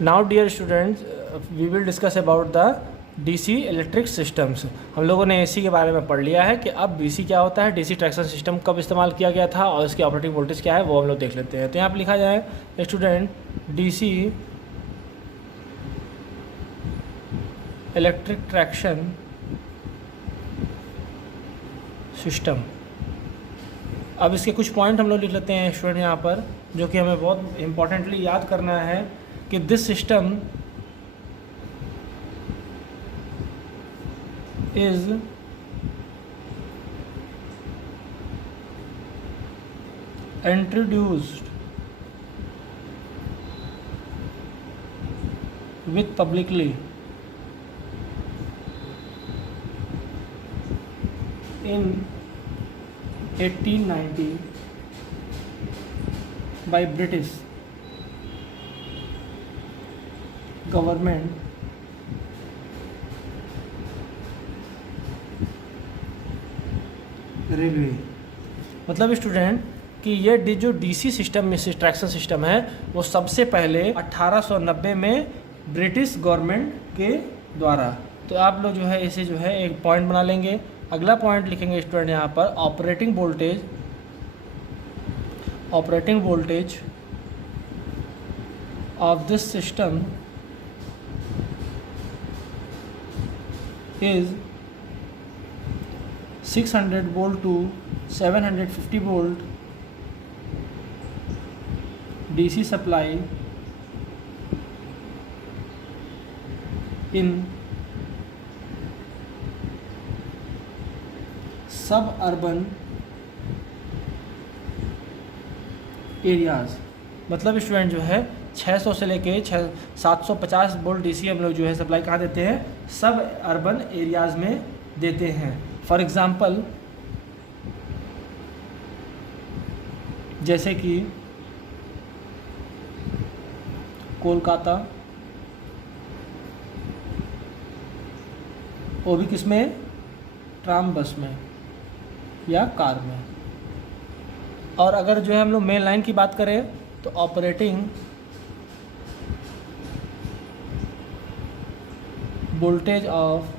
Now dear students, we will discuss about the DC electric systems. हम लोगों ने AC के बारे में पढ़ लिया है कि अब डीसी क्या होता है, डीसी ट्रैक्शन सिस्टम कब इस्तेमाल किया गया था और इसकी ऑपरेटिंग वोल्टेज क्या है वो हम लोग देख लेते हैं। तो यहाँ पर लिखा जाए student, DC electric traction system. अब इसके कुछ पॉइंट हम लोग लिख लेते हैं स्टूडेंट यहाँ पर, जो कि हमें बहुत इम्पॉर्टेंटली याद करना है कि this system is introduced with publicly in 1890 by British government railway. मतलब स्टूडेंट कि ये जो डीसी सिस्टम ट्रैक्शन सिस्टम है वो सबसे पहले 1890 में ब्रिटिश गवर्नमेंट के द्वारा। तो आप लोग जो है इसे जो है एक पॉइंट बना लेंगे। अगला पॉइंट लिखेंगे स्टूडेंट यहाँ पर, operating voltage of this system is 600 volt to 750 volt DC supply in suburban areas. मतलब स्टूडेंट जो है 600 से लेके 750 वोल्ट डीसी हम लोग जो है सप्लाई कहाँ देते हैं, सब अर्बन एरियाज़ में देते हैं। फॉर एग्ज़ाम्पल जैसे कि कोलकाता, वो भी किस में, ट्राम बस में या कार में। और अगर जो है हम लोग मेन लाइन की बात करें तो operating voltage of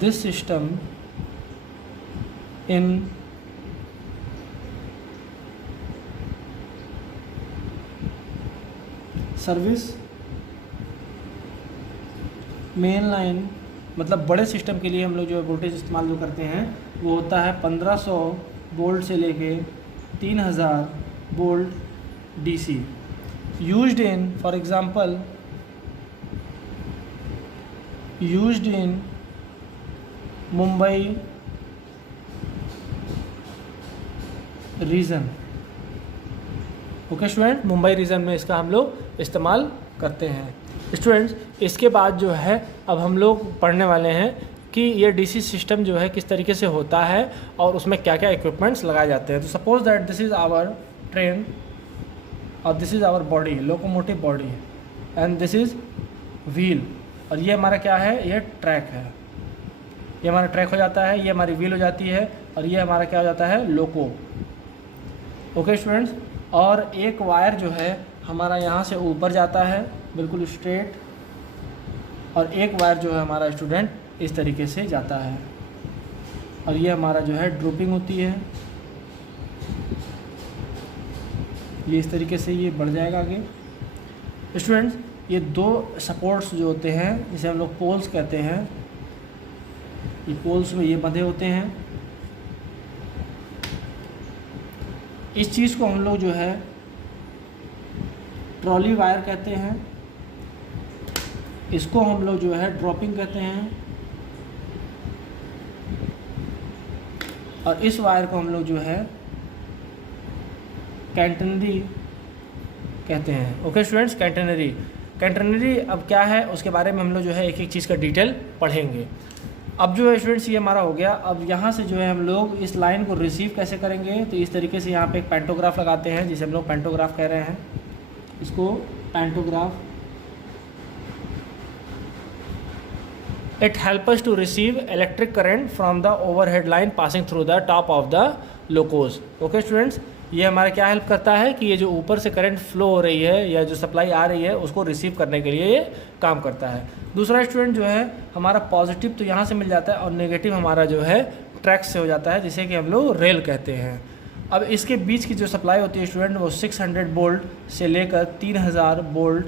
this system in service main line, मतलब बड़े सिस्टम के लिए हम लोग जो वोल्टेज इस्तेमाल जो करते हैं वो होता है 1500 वोल्ट से लेके 3000 volt DC. Used in, for example used in Mumbai region. Okay student, Mumbai region में इसका हम लोग इस्तेमाल करते हैं। स्टूडेंट्स, इसके बाद जो है अब हम लोग पढ़ने वाले हैं कि ये डीसी सिस्टम जो है किस तरीके से होता है और उसमें क्या क्या इक्विपमेंट्स लगाए जाते हैं। तो suppose that this is our train और this is our body, locomotive body, and this is wheel, और ये हमारा क्या है, ये ट्रैक है। ये हमारा ट्रैक हो जाता है, ये हमारी व्हील हो जाती है, और ये हमारा क्या हो जाता है, लोको। ओके स्टूडेंट्स, और एक वायर जो है हमारा यहाँ से ऊपर जाता है बिल्कुल स्ट्रेट, और एक वायर जो है हमारा स्टूडेंट इस तरीके से जाता है, और ये हमारा जो है ड्रॉपिंग होती है। ये इस तरीके से ये बढ़ जाएगा आगे। स्टूडेंट्स, ये दो सपोर्ट्स जो होते हैं जिसे हम लोग पोल्स कहते हैं, ये पोल्स में ये बंधे होते हैं। इस चीज़ को हम लोग जो है ट्रॉली वायर कहते हैं, इसको हम लोग जो है ड्रॉपिंग कहते हैं, और इस वायर को हम लोग जो है कैंटनरी कहते हैं। ओके स्टूडेंट्स, कैंटनरी अब क्या है उसके बारे में हम लोग जो है एक एक चीज़ का डिटेल पढ़ेंगे। अब जो है स्टूडेंट्स ये हमारा हो गया। अब यहाँ से जो है हम लोग इस लाइन को रिसीव कैसे करेंगे, तो इस तरीके से यहाँ पे एक पैंटोग्राफ लगाते हैं जिसे हम लोग पैंटोग्राफ कह रहे हैं, इसको pantograph. It helps us to receive electric current from the overhead line passing through the top of the locos. Okay students, ये हमारा क्या हेल्प करता है कि ये जो ऊपर से करंट फ्लो हो रही है या जो सप्लाई आ रही है उसको रिसीव करने के लिए ये काम करता है। दूसरा स्टूडेंट जो है हमारा पॉजिटिव तो यहाँ से मिल जाता है और नेगेटिव हमारा जो है ट्रैक से हो जाता है, जिसे कि हम लोग रेल कहते हैं। अब इसके बीच की जो सप्लाई होती है स्टूडेंट वो 600 वोल्ट से लेकर 3000 वोल्ट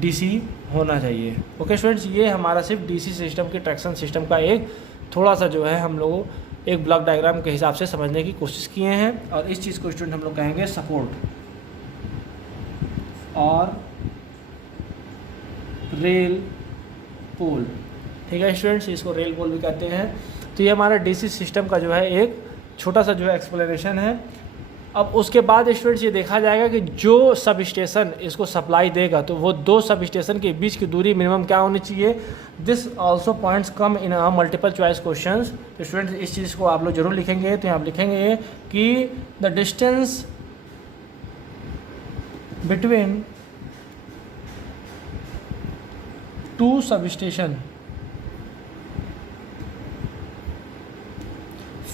डीसी होना चाहिए। ओके स्टूडेंट्स, ये हमारा सिर्फ डीसी सिस्टम की ट्रैक्शन सिस्टम का एक थोड़ा सा जो है हम लोग एक ब्लॉक डायग्राम के हिसाब से समझने की कोशिश किए हैं। और इस चीज़ को स्टूडेंट हम लोग कहेंगे सपोर्ट और रेल पोल। ठीक है स्टूडेंट्स, इसको रेल पोल भी कहते हैं। तो ये हमारा डीसी सिस्टम का जो है एक छोटा सा जो है एक्सप्लेनेशन है। अब उसके बाद स्टूडेंट्स ये देखा जाएगा कि जो सब स्टेशन इसको सप्लाई देगा तो वो दो सब स्टेशन के बीच की दूरी मिनिमम क्या होनी चाहिए। This also points come in a multiple choice questions. तो स्टूडेंट्स इस चीज़ को आप लोग जरूर लिखेंगे। तो यहाँ आप लिखेंगे कि the distance between two sub station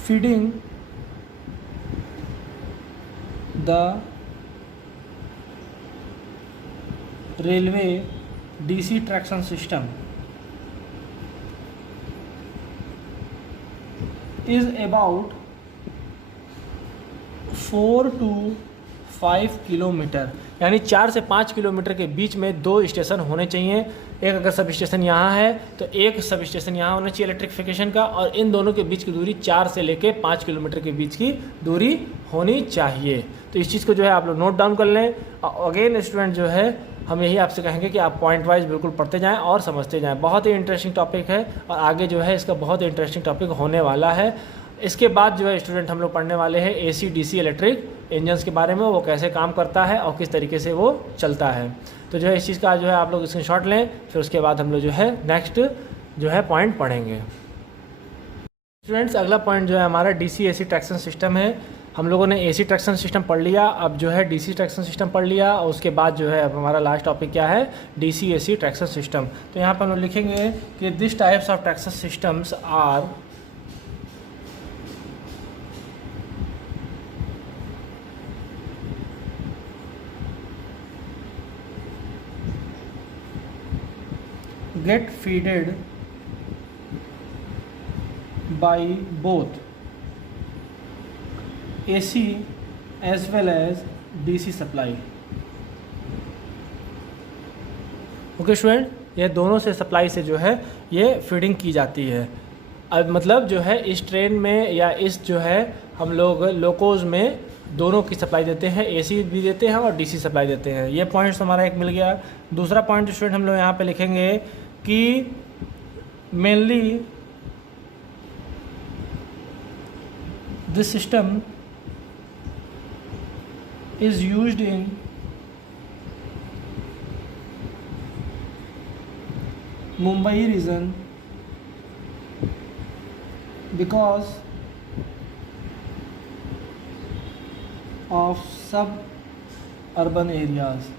feeding the railway DC traction system is about 4 to 5 kilometre, यानी 4 से 5 किलोमीटर के बीच में दो स्टेशन होने चाहिए। एक अगर सब स्टेशन यहाँ है तो एक सब स्टेशन यहाँ होना चाहिए इलेक्ट्रिफिकेशन का, और इन दोनों के बीच की दूरी 4 से लेके 5 किलोमीटर के बीच की दूरी होनी चाहिए। तो इस चीज़ को जो है आप लोग नोट डाउन कर लें। अगेन स्टूडेंट जो है हम यही आपसे कहेंगे कि आप पॉइंट वाइज बिल्कुल पढ़ते जाएं और समझते जाएं। बहुत ही इंटरेस्टिंग टॉपिक है और आगे जो है इसका बहुत ही इंटरेस्टिंग टॉपिक होने वाला है। इसके बाद जो है स्टूडेंट हम लोग पढ़ने वाले हैं AC DC इलेक्ट्रिक इंजन्स के बारे में, वो कैसे काम करता है और किस तरीके से वो चलता है। तो जो है इस चीज़ का जो है आप लोग स्क्रीनशॉट लें, फिर उसके बाद हम लोग जो है नेक्स्ट जो है पॉइंट पढ़ेंगे। स्टूडेंट्स अगला पॉइंट जो है हमारा DC AC ट्रैक्शन सिस्टम है। हम लोगों ने AC ट्रैक्शन सिस्टम पढ़ लिया, अब जो है DC ट्रैक्शन सिस्टम पढ़ लिया, और उसके बाद जो है अब हमारा लास्ट टॉपिक क्या है, DC AC ट्रैक्शन सिस्टम। तो यहाँ पर हम लोग लिखेंगे कि this types of traction systems are get feeded by both AC as well as DC supply। Okay student, ये दोनों से सप्लाई से जो है ये फीडिंग की जाती है। अब मतलब जो है इस ट्रेन में या इस जो है हम लोग लोकोज में दोनों की सप्लाई देते हैं, AC भी देते हैं और DC सप्लाई देते हैं। ये पॉइंट्स हमारा एक मिल गया। दूसरा पॉइंट स्टूडेंट हम लोग यहाँ पे लिखेंगे कि mainly this system is used in Mumbai region because of suburban areas।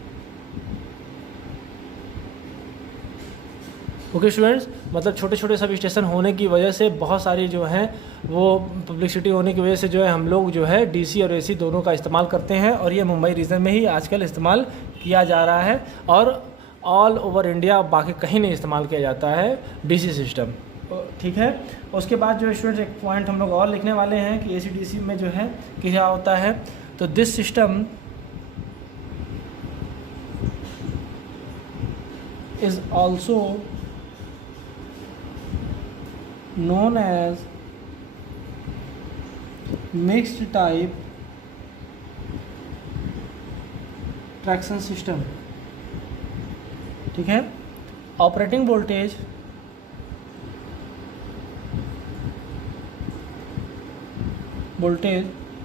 Okay students, मतलब छोटे छोटे सब स्टेशन होने की वजह से बहुत सारी जो हैं वो पब्लिसिटी होने की वजह से जो है हम लोग जो है DC और AC दोनों का इस्तेमाल करते हैं, और ये मुंबई रीजन में ही आजकल इस्तेमाल किया जा रहा है और ऑल ओवर इंडिया बाकी कहीं नहीं इस्तेमाल किया जाता है DC सिस्टम। ठीक है, उसके बाद जो स्टूडेंट्स एक पॉइंट हम लोग और लिखने वाले हैं कि AC DC में जो है क्या होता है। तो this system is also known as mixed type traction system। ठीक है, operating voltage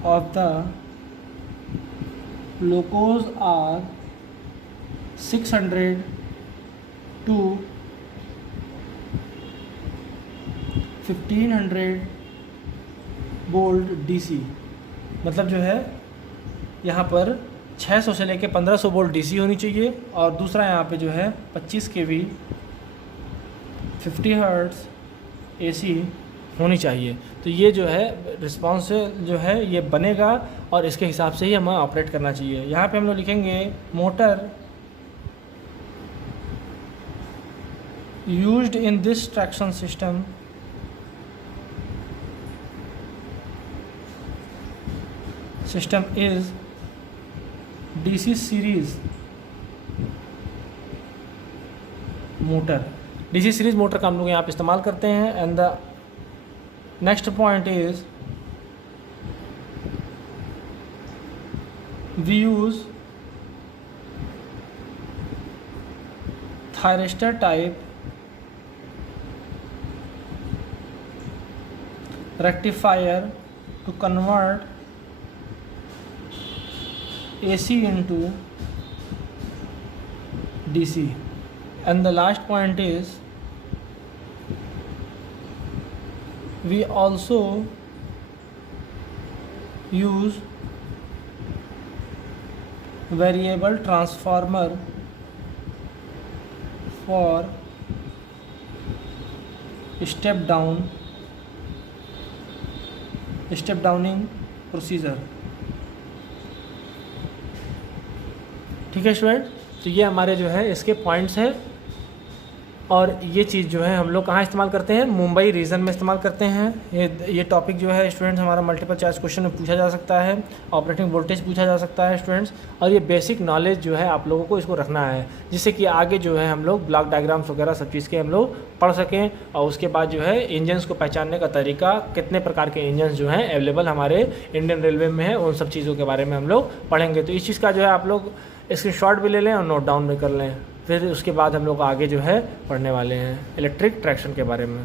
of the locos are 600 to 1500 volt DC। मतलब जो है यहाँ पर 600 से लेके 1500 वोल्ट DC होनी चाहिए, और दूसरा यहाँ पे जो है 25 kV 50 हर्ट्ज़ AC होनी चाहिए। तो ये जो है रिस्पॉन्स जो है ये बनेगा और इसके हिसाब से ही हमें ऑपरेट करना चाहिए। यहाँ पे हम लोग लिखेंगे motor used in this traction system is DC series motor. DC series motor का हम लोग यहाँ पे इस्तेमाल करते हैं। And the next point is we use thyristor type rectifier to convert AC into DC. And the last point is we also use variable transformer for step downing procedure. ठीक है स्टूडेंट, तो ये हमारे जो है इसके पॉइंट्स हैं और ये चीज़ जो है हम लोग कहाँ इस्तेमाल करते हैं, मुंबई रीजन में इस्तेमाल करते हैं। ये टॉपिक जो है स्टूडेंट्स हमारा मल्टीपल चॉइस क्वेश्चन में पूछा जा सकता है, ऑपरेटिंग वोल्टेज पूछा जा सकता है स्टूडेंट्स। और ये बेसिक नॉलेज जो है आप लोगों को इसको रखना है, जिससे कि आगे जो है हम लोग ब्लॉक डायग्राम्स वगैरह सब चीज़ के हम लोग पढ़ सकें। और उसके बाद जो है इंजन्स को पहचानने का तरीका, कितने प्रकार के इंजन्स जो हैं अवेलेबल हमारे इंडियन रेलवे में है, उन सब चीज़ों के बारे में हम लोग पढ़ेंगे। तो इस चीज़ का जो है आप लोग स्क्रीनशॉट भी ले लें और नोट डाउन भी कर लें। फिर उसके बाद हम लोग आगे जो है पढ़ने वाले हैं इलेक्ट्रिक ट्रैक्शन के बारे में।